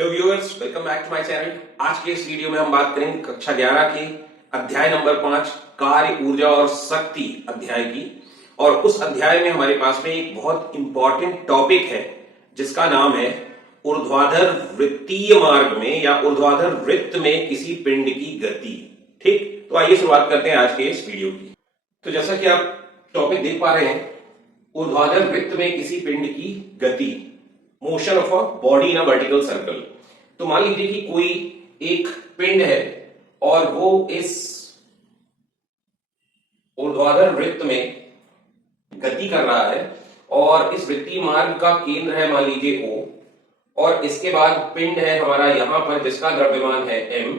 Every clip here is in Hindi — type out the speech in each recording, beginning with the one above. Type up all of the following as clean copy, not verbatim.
Hello viewers, welcome back to my channel. आज के इस वीडियो में हम बात करेंगे कक्षा 11 के अध्याय नंबर 5 कार्य, ऊर्जा और शक्ति अध्याय की। और उस अध्याय में हमारे पास में एक बहुत इंपॉर्टेंट टॉपिक है जिसका नाम है ऊर्ध्वाधर वृत्तीय मार्ग में या ऊर्ध्वाधर वृत्त में किसी पिंड की गति। ठीक, तो आइए शुरुआत करते हैं आज के इस वीडियो की। तो जैसा कि आप टॉपिक देख पा रहे हैं, ऊर्ध्वाधर वृत्त में किसी पिंड की गति, motion of a body in a vertical circle. तो मान लीजिए कि कोई एक पिंड है और वो इस ऊर्ध्वाधर वृत्त में गति कर रहा है और इस वृत्तीय मार्ग का केंद्र है मान लीजिए O, और इसके बाद पिंड है हमारा यहां पर जिसका द्रव्यमान है m,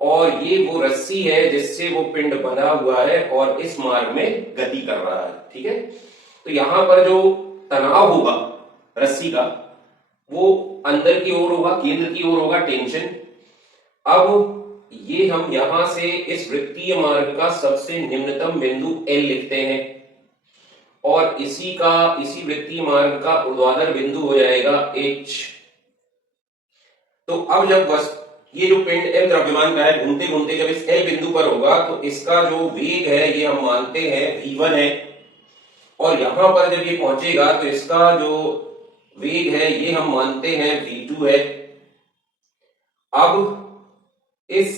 और ये वो रस्सी है जिससे वो पिंड बंधा हुआ है और इस मार्ग में गति कर रहा है। ठीक है, तो यहां पर जो तनाव होगा रस्सी का वो अंदर की ओर होगा, केंद्र की ओर होगा, टेंशन। अब ये हम यहां से इस वृत्तीय मार्ग का सबसे निम्नतम बिंदु L लिखते हैं और इसी वृत्तीय मार्ग का ऊर्ध्वाधर बिंदु हो जाएगा H। तो अब जब ये जो पिंड M द्रव्यमान का है घूमते घूमते जब इस L बिंदु पर होगा तो इसका जो वेग है ये हम मानते हैं v1 है, और यहां पर जब ये पहुंचेगा तो इसका जो वेग है ये हम मानते हैं v2 है। अब इस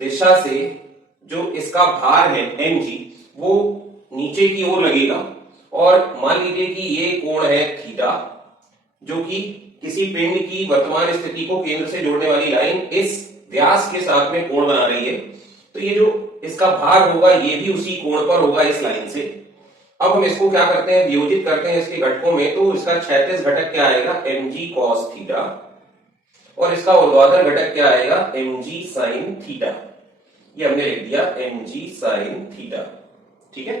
दिशा से जो इसका भार है mg वो नीचे की ओर लगेगा, और मान लीजिए कि ये कोण है थीटा जो कि किसी पिंड की वर्तमान स्थिति को केंद्र से जोड़ने वाली लाइन इस व्यास के साथ में कोण बना रही है। तो ये जो इसका भार होगा ये भी उसी कोण पर होगा इस लाइन से। अब हम इसको क्या करते हैं, वियोजित करते हैं इसके घटकों में, तो इसका क्षैतिज घटक क्या आएगा mg cos थीटा, और इसका ऊर्ध्वाधर घटक क्या आएगा mg sin थीटा। ये हमने लिख दिया mg sin थीटा। ठीक है,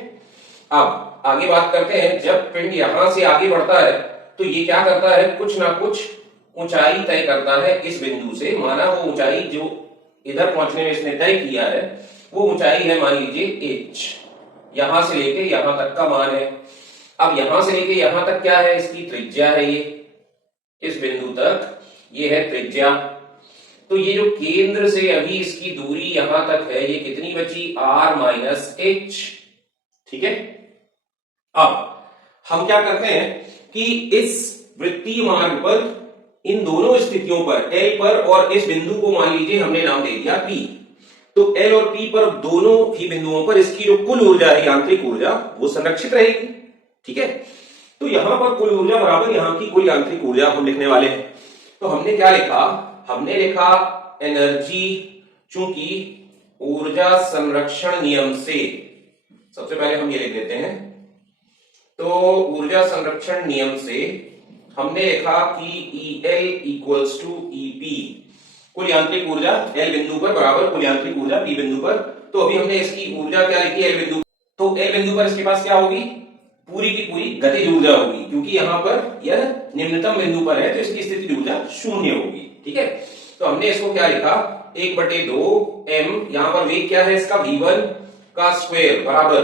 अब आगे बात करते हैं। जब पिंड यहां से आगे बढ़ता है तो ये क्या करता है, कुछ ना कुछ ऊंचाई तय करता है इस बिंदु से। माना वो ऊंचाई जो इधर पहुंचने में इसने तय किया है वो ऊंचाई है मान लीजिए h, यहां से लेके यहां तक का मान है। अब यहां से लेके यहां तक क्या है, इसकी त्रिज्या है, ये इस बिंदु तक ये है त्रिज्या। तो ये जो केंद्र से अभी इसकी दूरी यहां तक है ये कितनी बची, r माइनस h। ठीक है, अब हम क्या करते हैं कि इस वृत्तीय मार्ग पर इन दोनों स्थितियों पर L पर और इस बिंदु को मान लीजिए हमने नाम दे दिया P। तो L और P पर दोनों ही बिंदुओं पर इसकी जो कुल ऊर्जा है यांत्रिक ऊर्जा वो संरक्षित रहेगी। ठीक है, तो यहां पर कुल ऊर्जा बराबर यहां की कुल यांत्रिक ऊर्जा हम लिखने वाले हैं। तो हमने क्या लिखा, हमने लिखा एनर्जी, चूंकि ऊर्जा संरक्षण नियम से, सबसे पहले हम ये लिख देते हैं। तो ऊर्जा संरक्षण नियम से हमने लिखा कि EL इक्वल्स टू EP, कुल यांत्रिक ऊर्जा L बिंदु पर बराबर कुल यांत्रिक ऊर्जा P बिंदु पर। तो अभी हमने इसकी ऊर्जा क्या लिखी L बिंदु, तो L बिंदु पर इसके पास क्या होगी, पूरी की पूरी गतिज ऊर्जा होगी, क्योंकि यहां पर यह निम्नतम बिंदु पर है तो इसकी स्थितिज ऊर्जा शून्य होगी। ठीक है, तो हमने इसको क्या लिखा 1/2m, यहां पर वेग क्या है इसका v1 का स्क्वायर बराबर।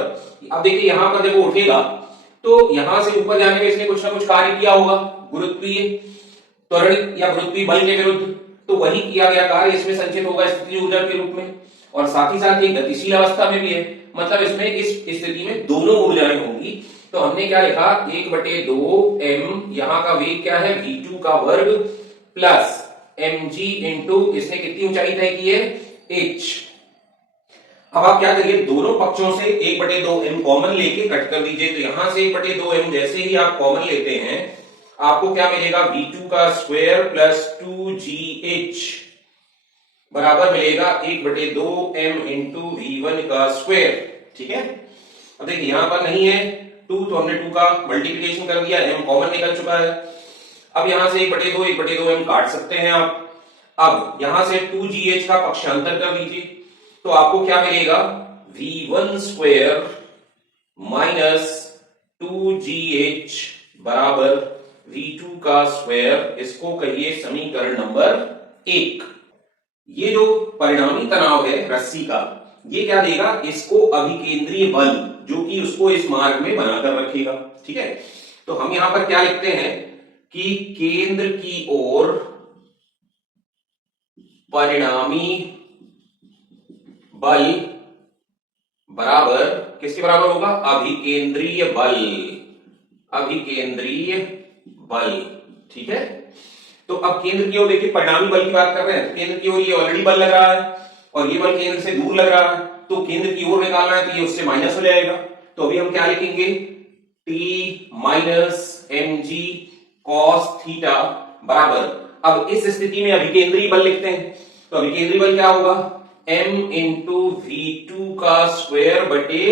अब देखिए यहां पर जब वो उठेगा तो यहां से ऊपर जाने में इसने कुछ ना कुछ कार्य किया होगा, गुरुत्वीय त्वरण या गुरुत्वीय बल के विरुद्ध, तो वही किया गया कार्य इसमें संचित होगा स्थितिज ऊर्जा के रूप में, और साथ ही साथ ये गतिशील अवस्था में भी है, मतलब इसमें इस स्थिति में दोनों ऊर्जाएं होंगी। तो हमने क्या लिखा 1/2m, यहां का वेग क्या है v2 का वर्ग प्लस mg इंटू इसने कितनी ऊंचाई तय की है h। अब आप क्या करिए, दोनों पक्षों से 1/2m कॉमन लेके कट कर दीजिए। तो यहां से 1/2m जैसे ही आप कॉमन लेते हैं आपको क्या मिलेगा, v2 का स्क्वायर प्लस 2gh बराबर मिलेगा 1/2m इंटू v1 का स्क्वायर। ठीक है, अब देखिए यहां पर नहीं है 2, तो हमने 2 का मल्टीप्लिकेशन कर दिया, m कॉमन निकल चुका है। अब यहां से 1/2m काट सकते हैं आप। अब यहां से 2gh का पक्षांतर कर दीजिए, तो आपको क्या मिलेगा, v1 स्क्वायर माइनस 2gh बराबर v2 का स्क्वायर। इसको कहिए समीकरण नंबर 1। ये जो परिणामी तनाव है रस्सी का ये क्या देगा, इसको अभिकेंद्रीय बल जो कि उसको इस मार्ग में बनाकर रखेगा। ठीक है, तो हम यहां पर क्या लिखते हैं कि केंद्र की ओर परिणामी बल बराबर किसके बराबर होगा? अभिकेंद्रीय बल। अभिकेंद्रीय बल, ठीक है। तो अब केंद्र की ओर देखिए, परिणामी बल की बात कर रहे हैं, केंद्र की ओर ये ऑलरेडी बल लग रहा है और ये बल केंद्र से दूर लग रहा है, तो केंद्र की ओर निकालना है तो ये उससे माइनस हो जाएगा। तो अभी हम क्या लिखेंगे? T minus mg cos theta बराबर, अब इस स्थिति में अभिकेंद्रीय बल लिखते हैं, तो अभिकेंद्रीय बल क्या होगा? m इंटू V2 का स्क्वायर बटे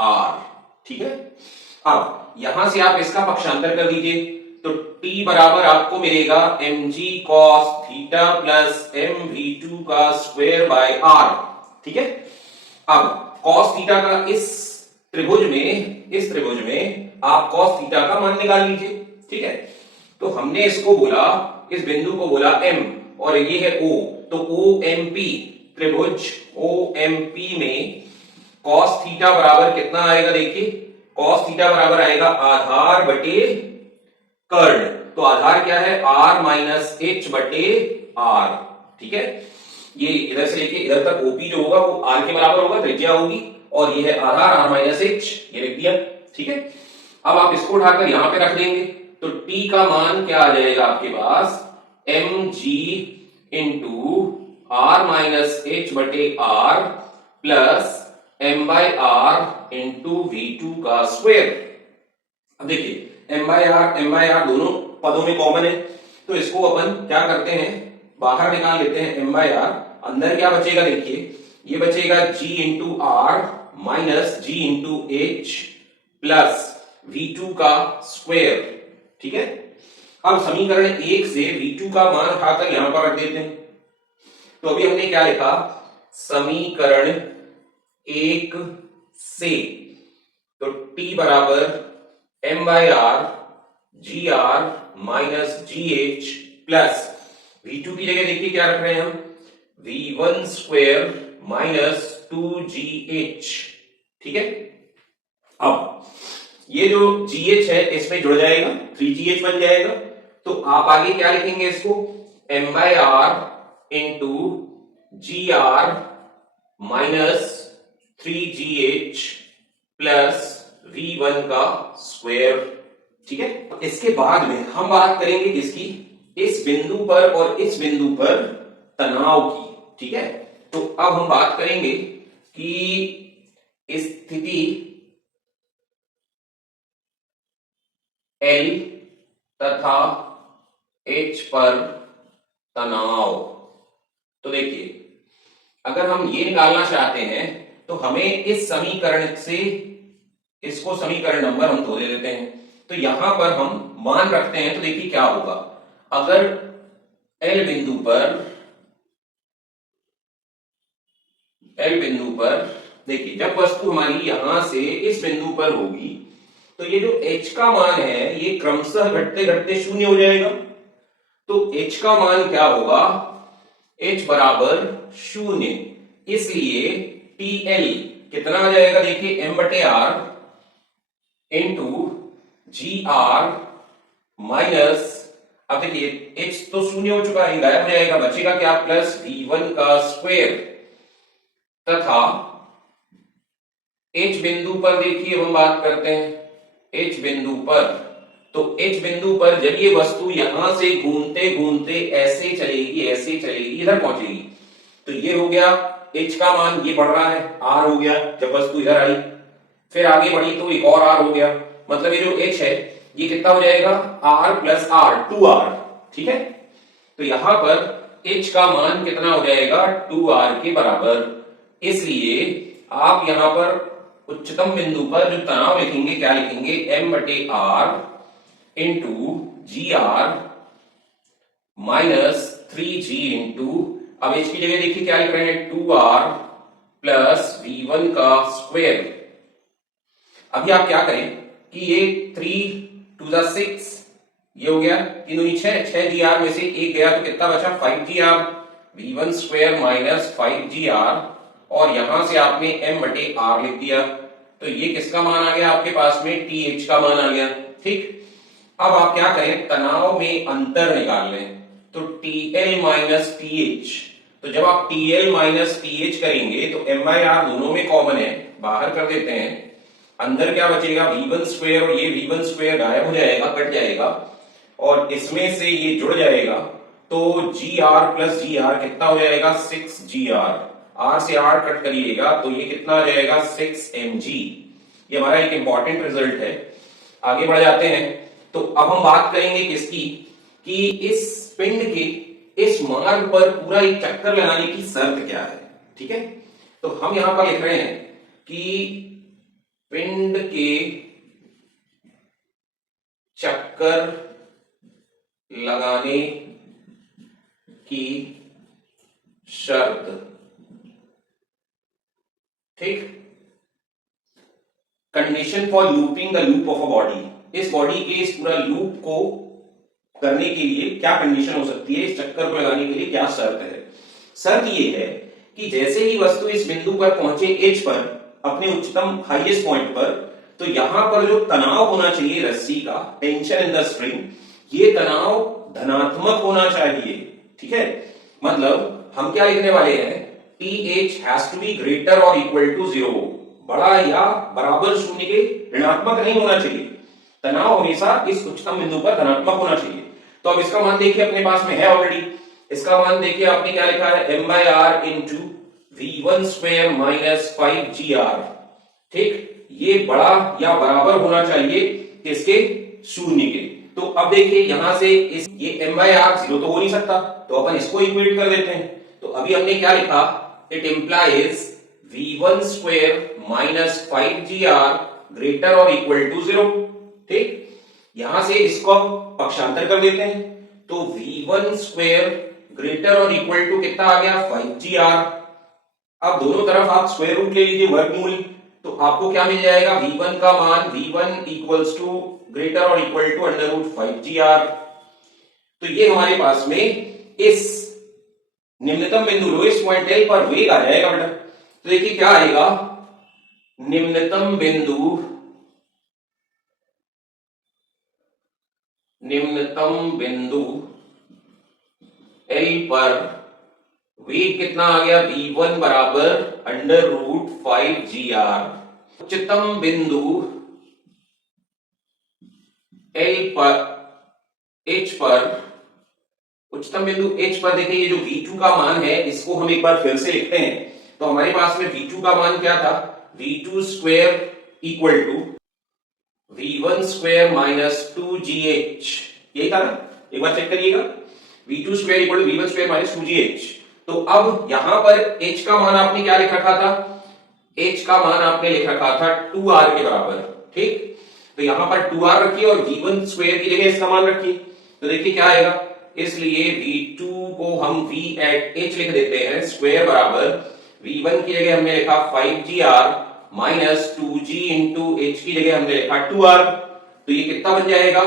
r, ठीक है। अब यहां से आप इसका पक्षांतर कर दीजिए, तो T बराबर आपको मिलेगा mg cos theta plus mv2 का स्क्वायर बाय r, ठीक है। अब cos थीटा का इस त्रिभुज में आप cos थीटा का मान निकाल लीजिए, ठीक है। तो हमने इसको बोला, इस बिंदु को बोला m और ये है O, तो OMP त्रिभुज OMP में cos थीटा बराबर कितना आएगा? देखिए cos थीटा बराबर आएगा आधार बटे कर्ण, तो आधार क्या है? r माइनस h बटे r, ठीक है। ये इधर से लेके इधर तक OP जो होगा वो r के बराबर होगा, त्रिज्या होगी, और ये है आधार r माइनस h, ये लिख दिया, ठीक है। अब आप इसको उठाकर यहां पे रख देंगे, तो t का मान क्या आ जाएगा आपके पास? mg into r minus h बटे r plus m by r into V2 का स्क्वायर। अब देखिए m बाय r दोनों पदों में कॉमन है, तो इसको अपन क्या करते हैं? बाहर निकाल लेते हैं m बाय r। अंदर क्या बचेगा? देखिए ये बचेगा g into r minus g into h plus V2 का स्क्वायर, ठीक है। अब समीकरण 1 से V2 का मान उठाकर यहां पर रख देते हैं, तो अभी हमने क्या लिखा? समीकरण 1 से, तो T बराबर m by r G R minus G H plus V2 की जगह देखिए क्या रख रहे हैं हम? V1 स्क्वायर माइनस 2GH, ठीक है। अब ये जो GH है इसमें जुड़ जाएगा, 3GH बन जाएगा, तो आप आगे क्या लिखेंगे इसको? m by r into G R minus 3GH plus V1 का स्क्वायर, ठीक है। इसके बाद में हम बात करेंगे किसकी? इस बिंदु पर और इस बिंदु पर तनाव की, ठीक है। तो अब हम बात करेंगे कि स्थिति L तथा H पर तनाव। तो देखिए अगर हम ये निकालना चाहते हैं तो हमें इस समीकरण से, इसको समीकरण नंबर हम 2 दे देते हैं, तो यहां पर हम मान रखते हैं, तो देखिए क्या होगा? अगर L बिंदु पर देखिए जब वस्तु हमारी यहां से इस बिंदु पर होगी तो ये जो h का मान है ये क्रमशः घटते घटते शून्य हो जाएगा, तो h का मान क्या होगा? h बराबर 0, इसलिए TL कितना आ जाएगा? देखिए m बटे r into G R minus, अब देखिए h तो 0 हो चुका है, गायब हो जाएगा, बचेगा क्या? प्लस V1 का स्क्वायर तथा h बिंदु पर देखिए हम बात करते हैं h बिंदु पर, तो h बिंदु पर जब ये वस्तु यहां से घूमते घूमते ऐसे चलेगी इधर पहुंचेगी, तो ये हो गया h का मान, ये बढ़ रहा है r हो गया जब वस्तु इधर आई, फिर आगे बढ़ी तो एक और r हो गया, मतलब ये जो h है ये कितना हो जाएगा? r प्लस r, 2r, ठीक है। तो यहां पर h का मान कितना हो जाएगा? 2r के बराबर, इसलिए आप यहां पर उच्चतम बिंदु पर जो तनाव लिखेंगे क्या लिखेंगे? m बटे r into G R minus 3g into, अब h की जगह देखिए क्या लिख रहे हैं? 2r प्लस V1 का स्क्वायर। अभी आप क्या करें कि ये 3 2 6, ये हो गया 3 दूनी 6 dr में से 1 गया तो कितना बचा? 5gr, V1 square minus 5gr, और यहां से आपने m बटे r लिख दिया, तो ये किसका मान आ गया आपके पास में? TH का मान आ गया, ठीक। अब आप क्या करें, तनाव में अंतर निकाल लें, तो TL माइनस TH, तो जब आप TL माइनस TH करेंगे तो MIR दोनों में कॉमन है, बाहर कर देते हैं, अंदर क्या बचेगा, V1 स्क्वायर, और ये V1 स्क्वायर गायब हो जाएगा, कट जाएगा, और इसमें से ये जुड़ जाएगा, तो GR प्लस GR कितना हो जाएगा, 6GR, R से R कट करिएगा तो ये कितना आ जाएगा, 6mg। ये हमारा एक इंपॉर्टेंट रिजल्ट है। आगे बढ़ जाते हैं, तो अब हम बात करेंगे किसकी, कि इस पिंड के इस मार्ग पर पूरा एक चक्कर लगाने की शर्त क्या है। ठीक है, तो हम यहां पर लिख रहे हैं कि पिंड के चक्कर लगाने की शर्त, ठीक, condition for looping the loop of a body, इस बॉडी के इस पूरा लूप को करने के लिए क्या कंडीशन हो सकती है, इस चक्कर को लगाने के लिए क्या शर्त है। शर्त ये है कि जैसे ही वस्तु इस बिंदु पर पहुंचे एच पर, अपने उच्चतम हाईएस्ट पॉइंट पर, तो यहां पर जो तनाव होना चाहिए रस्सी का, टेंशन इन द स्ट्रिंग, ये तनाव धनात्मक होना चाहिए। ठीक है, मतलब हम क्या लिखने वाले हैं, TH has to be greater और इक्वल टू 0, बड़ा या बराबर शून्य के, ऋणात्मक नहीं होना चाहिए। तनाव हमेशा इस उच्चतम बिंदु पर धनात्मक होना चाहिए। तो अब इसका मान देखिए, अपने पास में है ऑलरेडी, इसका मान देखिए, आपने क्या लिखा है, m/r into V1 square minus 5GR। ठीक, ये बड़ा या बराबर होना चाहिए किसके, शून्य के। तो अब देखिए यहां से इस ये m/r 0 तो हो नहीं सकता, तो अपन इसको इक्वेट कर देते हैं। तो अभी हमने क्या लिखा, it implies V1 square minus 5GR greater और इक्वल टू 0। ठीक, यहां से इसको पक्षांतर कर देते हैं, तो V1 स्क्वायर ग्रेटर और इक्वल टू कितना आ गया, 5GR। अब दोनों तरफ आप स्क्वायर रूट ले लीजिए, वर्गमूल, तो आपको क्या मिल जाएगा, V1 का मान V1 इक्वल्स टू ग्रेटर और equal to under root 5GR। तो ये हमारे पास में इस निम्नतम बिंदु लोएस्ट पॉइंट L पर वेग आ जाएगा बेटा। तो देखिए क्या आएगा, निम्नतम बिंदु L पर वेग कितना आ गया, V1 बराबर अंडर रूट 5GR। उच्चतम बिंदु L पर H पर, उच्चतम बिंदु H पर देखिए ये जो V2 का मान है, इसको हम एक बार फिर से लिखते हैं। तो हमारे पास में V2 का मान क्या था, V2 square equal to V1 square minus 2GH, यही था ना, एक बार चेक करिएगा, V2 square equal to V1 square minus 2GH। तो अब यहां पर H का मान आपने क्या लिख रखा था, H का मान आपने लिख रखा था 2R के बराबर। ठीक, तो यहां पर 2R रखिए और V1 स्क्वायर की जगह इसका मान रखिए, तो देखिए क्या आएगा, इसलिए V2 को हम V एट H लिख देते हैं, स्क्वायर बराबर V1 की जगह हमने लिखा 5GR minus 2G into H की जगह हमने लिखा 2R। तो ये कितना बन जाएगा,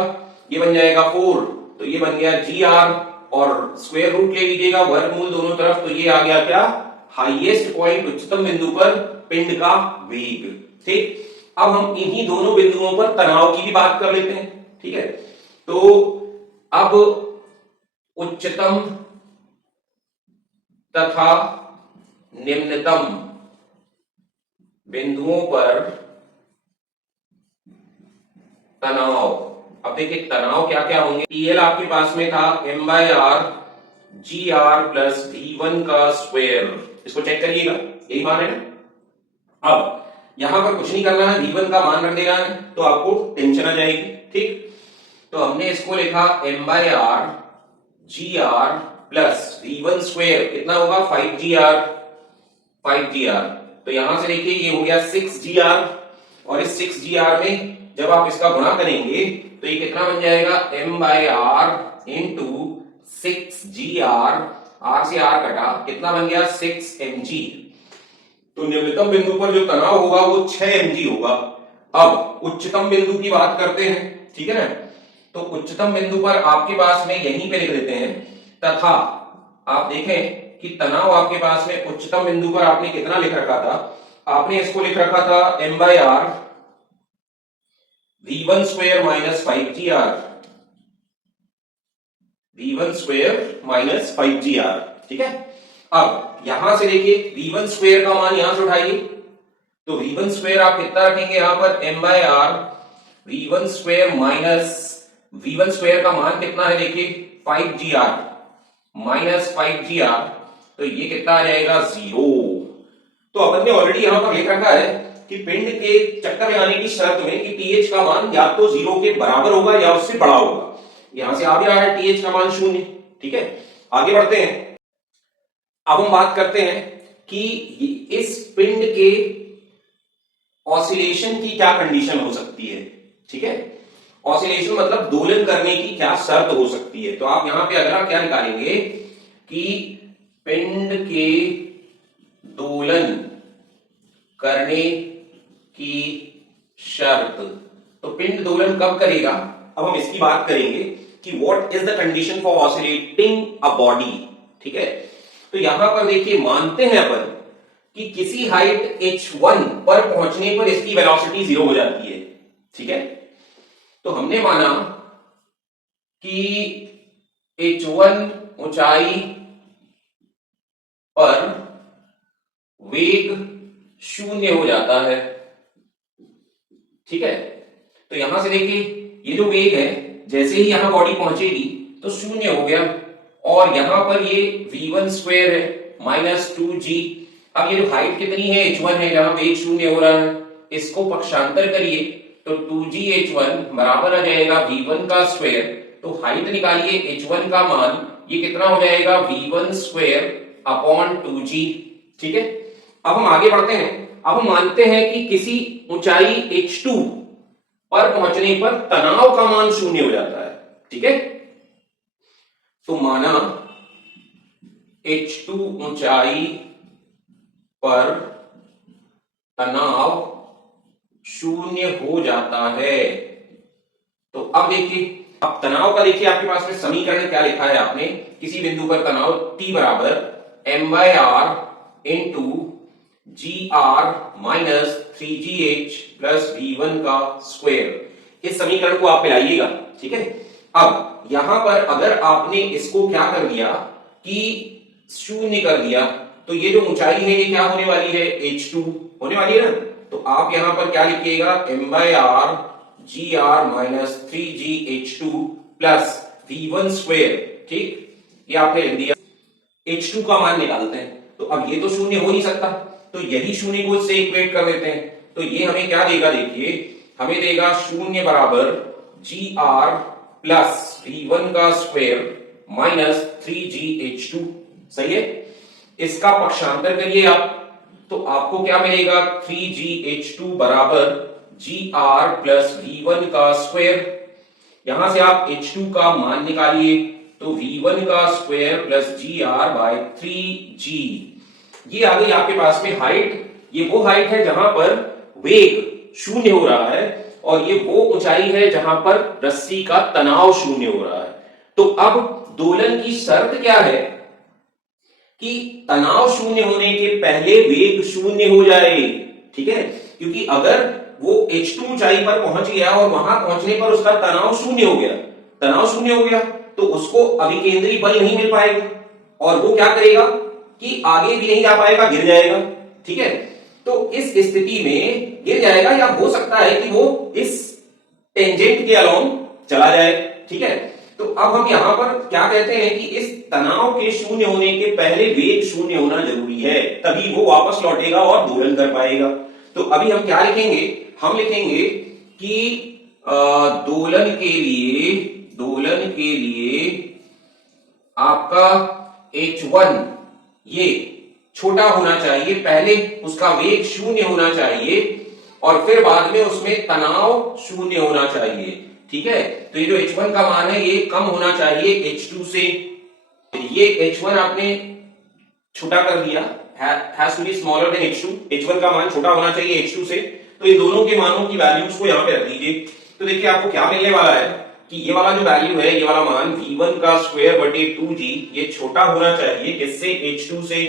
ये बन जाएगा 4, तो ये बन गया GR, और स्क्वायर रूट ले लीजिएगा, वर्गमूल दोनों तरफ, तो ये आ गया क्या, हाईएस्ट पॉइंट, उच्चतम बिंदु पर पिंड का वेग। ठीक, अब हम इन्हीं दोनों बिंदुओं पर तनाव की भी बात कर लेते हैं। ठीक है, तो अब उच्चतम तथा निम्नतम बिंदुओं पर तनाव, अब देखिए तनाव क्या क्या होंगे, TL आपके पास में था m/r GR प्लस V1 का स्क्वायर, इसको चेक करिएगा, यही मान है ना। अब यहां पर कुछ नहीं करना है, V1 का मान रख देना है, तो आपको टेंशन आ जाएगी। ठीक, तो हमने इसको लिखा m/r GR plus V1 square कितना होगा, 5GR। तो यहां से देखिए ये हो गया 6GR, और इस 6GR में जब आप इसका गुणा करेंगे तो ये कितना बन जाएगा, m/r इंटू 6GR, R से R कटा, कितना बन गया, 6mg। तो निम्नतम बिंदु पर जो तनाव होगा वो 6mg होगा। अब उच्चतम बिंदु की बात करते हैं, ठीक है ना, तो उच्चतम बिंदु पर आपके पास में यहीं पे लिख देते हैं, तथा आप देखें कि तनाव आपके पास में उच्चतम बिंदु पर आपने कितना लिख रखा था, आपने इसको लिख रखा था m/r V1 square minus 5GR। v1 square minus 5gr। ठीक है, अब यहां से देखिए v1 स्क्वायर का मान यहां से उठाइए, तो v1 स्क्वायर आप कितना रखेंगे यहां पर m by R, v1 square minus v1 square का मान कितना है देखिए 5gr माइनस 5gr, तो ये कितना आ जाएगा 0। तो अपन ने ऑलरेडी यहां पर लिख रखा है कि पिंड के चक्कर लगाने की शर्त में कि टीएच का मान या तो 0 के बराबर होगा या उससे बड़ा होगा। यहां से आ भी रहा है टीएच का मान 0। ठीक है, आगे बढ़ते हैं। अब हम बात करते हैं कि इस पिंड के ऑसिलेशन की क्या कंडीशन हो सकती है। ठीक है, ऑसिलेशन मतलब दोलन करने की क्या शर्त हो सकती है। तो आप यहां पे अगला क्या निकालेंगे कि पिंड के दोलन करने की शर्त। तो पिंड दोलन कब करेगा, अब हम इसकी बात करेंगे कि what is the condition for oscillating a body. ठीक है, तो यहां पर देखिए मानते हैं अपन कि किसी हाइट h1 पर पहुंचने पर इसकी वेलोसिटी 0 हो जाती है। ठीक है, तो हमने माना कि h1 ऊंचाई पर वेग 0 हो जाता है। ठीक है, तो यहां से देखिए ये जो वेग है जैसे ही यहां बॉडी पहुंचेगी तो 0 हो गया, और यहां पर ये v1 स्क्वायर है माइनस 2g। अब ये जो हाइट कितनी है h1 है, जहां वेग 0 हो रहा है, इसको पक्षांतर करिए तो 2g h1 बराबर आ जाएगा v1 का स्क्वायर। तो हाइट निकालिए h1 का मान, ये कितना हो जाएगा v1 स्क्वायर अपॉन 2g। ठीक है, अब हम आगे बढ़ते हैं। अब हम मानते हैं कि किसी ऊंचाई h2 पर पहुंचने पर तनाव का मान 0 हो जाता है। ठीक है, तो माना h2 ऊंचाई पर तनाव 0 हो जाता है। तो अब देखिए, अब तनाव का देखिए आपके पास में समीकरण क्या लिखा है आपने, किसी बिंदु पर तनाव T बराबर m by R into G R minus 3gh plus v1 का स्क्वायर। इस समीकरण को आप मिलाइएगा। ठीक है, अब यहां पर अगर आपने इसको क्या कर दिया कि 0 कर दिया, तो ये जो ऊंचाई है ये क्या होने वाली है h2 होने वाली है ना। तो आप यहां पर क्या लिखिएगा m by R G R minus 3gh2 plus v1 square. ठीक, ये आपने लिख दिया। h2 का मान निकालते हैं, तो अब ये तो 0 हो नहीं सकता, तो यही 0 को इससे इक्वेट कर देते हैं। तो ये हमें क्या देगा देखिए, हमें देगा 0 बराबर जी आर प्लस v1 का स्क्वायर माइनस 3gh2। सही है, इसका पक्षांतर करिए आप, तो आपको क्या मिलेगा 3gh2 बराबर जी आर प्लस v1 का स्क्वायर। यहां से आप h2 का मान निकालिए, तो v1 का square plus G R by 3g। ये आ गई आपके पास में हाइट। ये वो हाइट है जहां पर वेग 0 हो रहा है, और ये वो ऊंचाई है जहां पर रस्सी का तनाव 0 हो रहा है। तो अब दोलन की शर्त क्या है कि तनाव 0 होने के पहले वेग 0 हो जाए। ठीक है, क्योंकि अगर वो h2 ऊंचाई पर पहुंच गया और वहां पहुंचने पर उसका तनाव 0 हो गया, तनाव 0 हो गया, तो उसको अभिकेंद्री बल नहीं मिल पाएगा, और वो क्या करेगा कि आगे भी नहीं जा पाएगा, गिर जाएगा। ठीक है, तो इस स्थिति में गिर जाएगा, या हो सकता है कि वो इस टेंजेंट के अलोंग चला जाए। ठीक है, तो अब हम यहां पर क्या कहते हैं कि इस तनाव के 0 होने के पहले वेग 0 होना जरूरी है, तभी वो वापस लौटेगा और दोलन कर पाएगा। तो अभी हम क्या लिखेंगे, हम लिखेंगे कि दोलन के लिए आपका h1 ये छोटा होना चाहिए, पहले उसका वेग 0 होना चाहिए, और फिर बाद में उसमें तनाव 0 होना चाहिए। ठीक है, तो ये जो h1 का मान है ये कम होना चाहिए h2 से। ये h1 आपने छोटा कर दिया, has to be smaller than h2, h1 का मान छोटा होना चाहिए h2 से। तो ये दोनों के मानों की वैल्यूज को यहां पे रख दीजिए। तो देखिए आपको क्या मिलने वाला है कि ये वाला जो वैल्यू है, ये वाला मान v1 का स्क्वायर बटे 2g, ये छोटा होना चाहिए किससे, h2 से।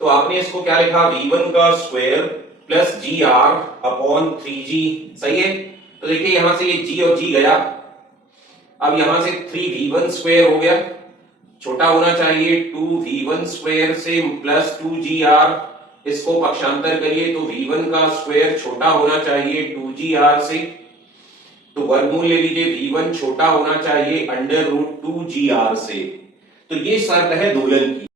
तो आपने इसको क्या लिखा, v1 का square plus G R upon 3g। सही है, तो देखिए यहां से ये g और g गया। अब यहां से 3v1 स्क्वायर हो गया, छोटा होना चाहिए 2v1 स्क्वायर से प्लस 2gr, इसको पक्षांतर करिए तो v1 का स्क्वायर छोटा होना चाहिए 2gr से, तो वर्गमूल ले लीजिए, v1 छोटा होना चाहिए अंडर रूट 2gr से। तो ये शर्त है दोलन की।